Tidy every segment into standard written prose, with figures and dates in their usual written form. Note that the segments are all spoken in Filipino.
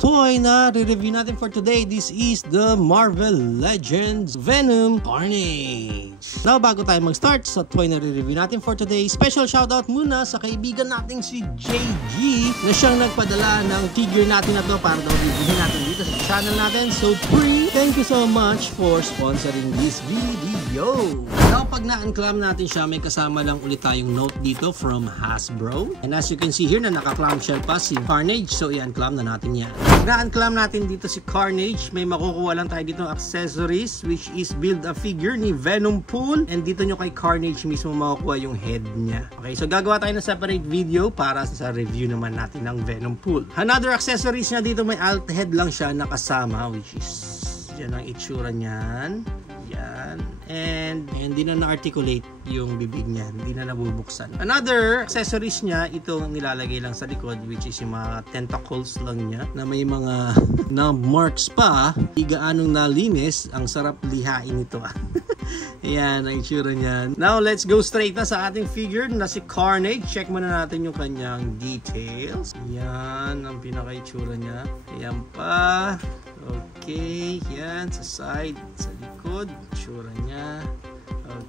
toy na re-review natin for today. This is the Marvel Legends Venom Carnage. Now, bago tayo mag-start sa toy na re-review natin for today, special shoutout muna sa kaibigan nating si JG na siyang nagpadala ng figure natin na to para daw reviewin natin dito sa channel natin. So, thank you so much for sponsoring this video. Now, pag na-unclam natin siya, may kasama lang ulit tayong note dito from Hasbro. And as you can see here, na naka-clamshell pa si Carnage. So, i-unclam na natin yan. Pag na-unclam natin dito si Carnage, may makukuha lang tayo dito ng accessories, which is build a figure ni Venom Pool. And dito nyo kay Carnage mismo makukuha yung head niya. Okay, so gagawa tayo ng separate video para sa review naman natin ng Venom Pool. Another accessories niya dito, may alt head lang siya nakasama, which is yan ang itsura niyan. Yan. And hindi na na-articulate yung bibig niya. Hindi na nabubuksan. Another accessories niya, itong nilalagay lang sa likod, which is yung mga tentacles lang niya na may mga na marks pa. Hindi gaanong nalinis. Ang sarap lihain ito. Ayan ang itsura niyan. Now, let's go straight na sa ating figure na si Carnage. Check muna natin yung kanyang details. Ayan ang pinaka-itsura niya. Ayan pa. Okay, yan sa side, sa likod, itsura niya.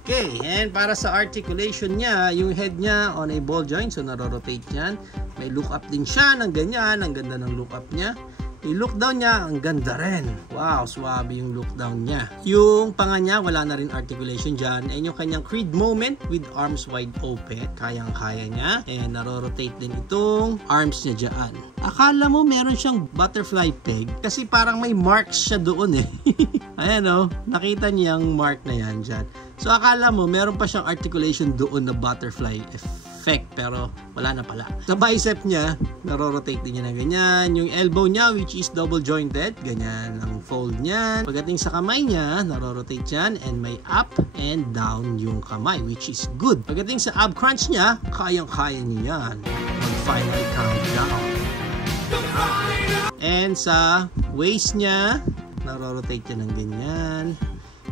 Okay, and para sa articulation niya, yung head niya on a ball joint, so naro-rotate yan. May look up din siya ng ganyan, ang ganda ng look up niya. Yung look down niya, ang ganda rin. Wow, swabe yung look down niya. Yung panga niya, wala na rin articulation dyan. And yung kanyang Creed moment with arms wide open, kayang-kaya niya. And naro-rotate din itong arms niya dyan. Akala mo meron siyang butterfly peg kasi parang may marks siya doon eh. Ayan o, nakita niyo yung mark na yan dyan. So akala mo meron pa siyang articulation doon na butterfly effect, pero wala na pala. Sa bicep niya, naro-rotate din niya na ganyan. Yung elbow niya, which is double jointed, ganyan ang fold niya. Pagdating sa kamay niya, naro-rotate yan, and may up and down yung kamay, which is good. Pagdating sa ab crunch niya, kayang-kaya niya yan. And finally countdown. And sa waist niya, naro-rotate yan ng ganyan.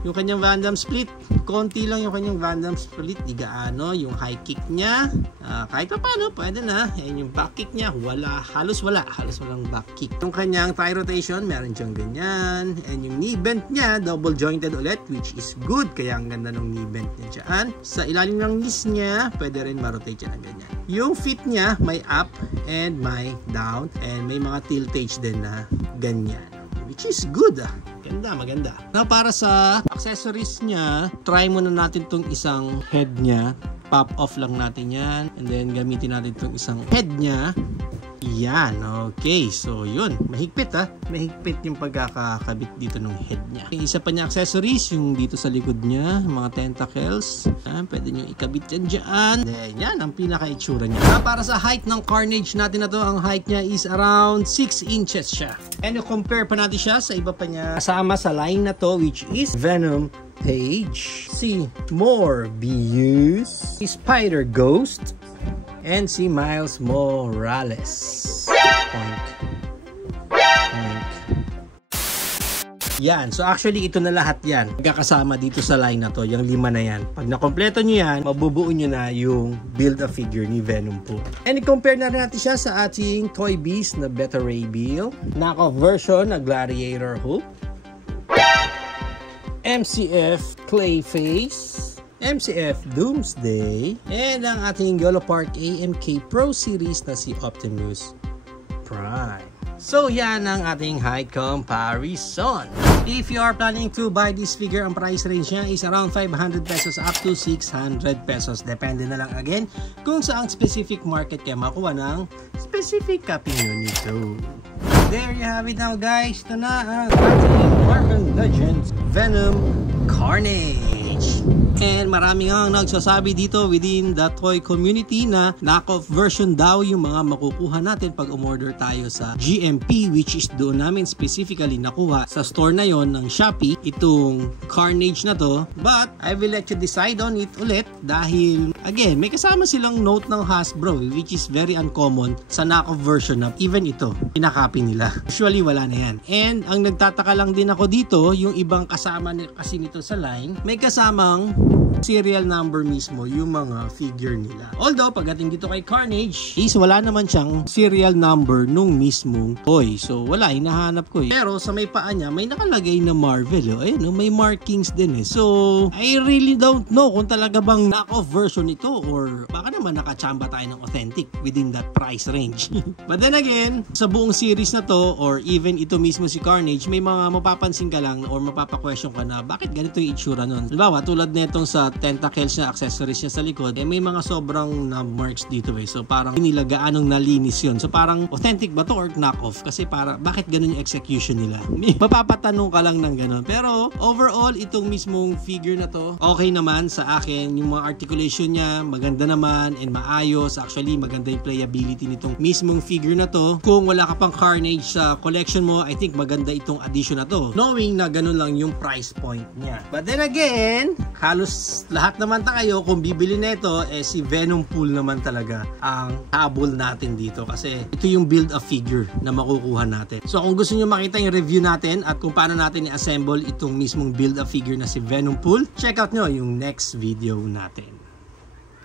Yung kanyang Van Damme split, konti lang yung kanyang Van Damme split, di gaano. Yung high kick niya, kahit pa paano, pwede na. And yung back kick niya, halos walang back kick. Yung kanyang thigh rotation, meron siyang ganyan. And yung knee bend niya, double jointed ulit, which is good. Kaya ang ganda ng knee bend niya dyan. Sa ilalim ng knees niya, pwede rin ma-rotate siya ng ganyan. Yung feet niya, may up and may down. And may mga tiltage din na ganyan, which is good. Ganda, maganda. Now, para sa accessories niya, try muna natin tong isang head niya. Pop off lang natin yan. And then, gamitin natin tong isang head niya. Yan. Okay. So, yun. Mahigpit ha. Mahigpit yung pagkakakabit dito ng head niya. Yung isa pa niya accessories, yung dito sa likod niya, mga tentacles. Yan, pwede nyo ikabit yan dyan. Then, yan ang pinaka-itsura niya. Para sa height ng Carnage natin na to, ang height niya is around 6 inches siya. And compare pa natin siya sa iba pa niya kasama sa line na to, which is Venom Page, si Morbius, si Spider-Ghost, and si Miles Morales. Yan. So actually, ito na lahat yan. Magkakasama dito sa line na to. Yung 5 na yan. Pag nakompleto nyo yan, mabubuo nyo na yung build a figure ni Venom Pool. And i-compare na rin natin siya sa ating Toy Biz na Beta Ray Bill. Knockoff version na Gladiator Hulk. MCF Clayface. MCF Doomsday. And ang ating Yolo Park AMK Pro Series na si Optimus Prime. So, yan ang ating height comparison. If you are planning to buy this figure, ang price range niya is around 500 pesos up to 600 pesos. Depende na lang again kung saang specific market kayo makuha ng specific copy nyo nito. There you have it now, guys. Ito na ang ating Marvel Legends Venom Carnage. And marami nga nagsasabi dito within the toy community na knockoff version daw yung mga makukuha natin pag umorder tayo sa GMP, which is doon namin specifically nakuha sa store na yon ng Shopee itong Carnage na to. But I will let you decide on it ulit dahil again may kasama silang note ng Hasbro, which is very uncommon sa knockoff version na even ito pinakopy nila. Usually wala na yan. And ang nagtataka lang din ako dito, yung ibang kasama kasi nito sa line, may kasama walang serial number mismo yung mga figure nila. Although, pagdating dito kay Carnage, is wala naman siyang serial number nung mismong toy. So, wala, hinahanap ko eh. Pero sa may paa niya, may nakalagay na Marvel. Oh. Ayun, may markings din eh. So, I really don't know kung talaga bang knock-off version ito or baka naman nakachamba tayo ng authentic within that price range. But then again, sa buong series na to or even ito mismo si Carnage, may mga mapapansin ka lang or mapapa-question ka na bakit ganito yung itsura nun. Halimbawa, tulad netong sa tentacles niya, accessories niya sa likod, may mga sobrang marks dito eh. So parang nila gaanong nalinis yun. So parang authentic ba to or knock-off? Kasi bakit ganun yung execution nila? Mapapatanong ka lang ng ganun. Pero overall, itong mismong figure na to, okay naman sa akin. Yung mga articulation niya, maganda naman and maayos. Actually, maganda yung playability nitong mismong figure na to. Kung wala ka pang Carnage sa collection mo, I think maganda itong addition na to. Knowing na ganun lang yung price point niya. But then again, halos lahat naman tayo kung bibili nito si Venom Pool naman talaga ang habol natin dito kasi ito yung build a figure na makukuha natin. So kung gusto niyo makita yung review natin at kung paano natin i-assemble itong mismong build a figure na si Venom Pool, check out nyo yung next video natin.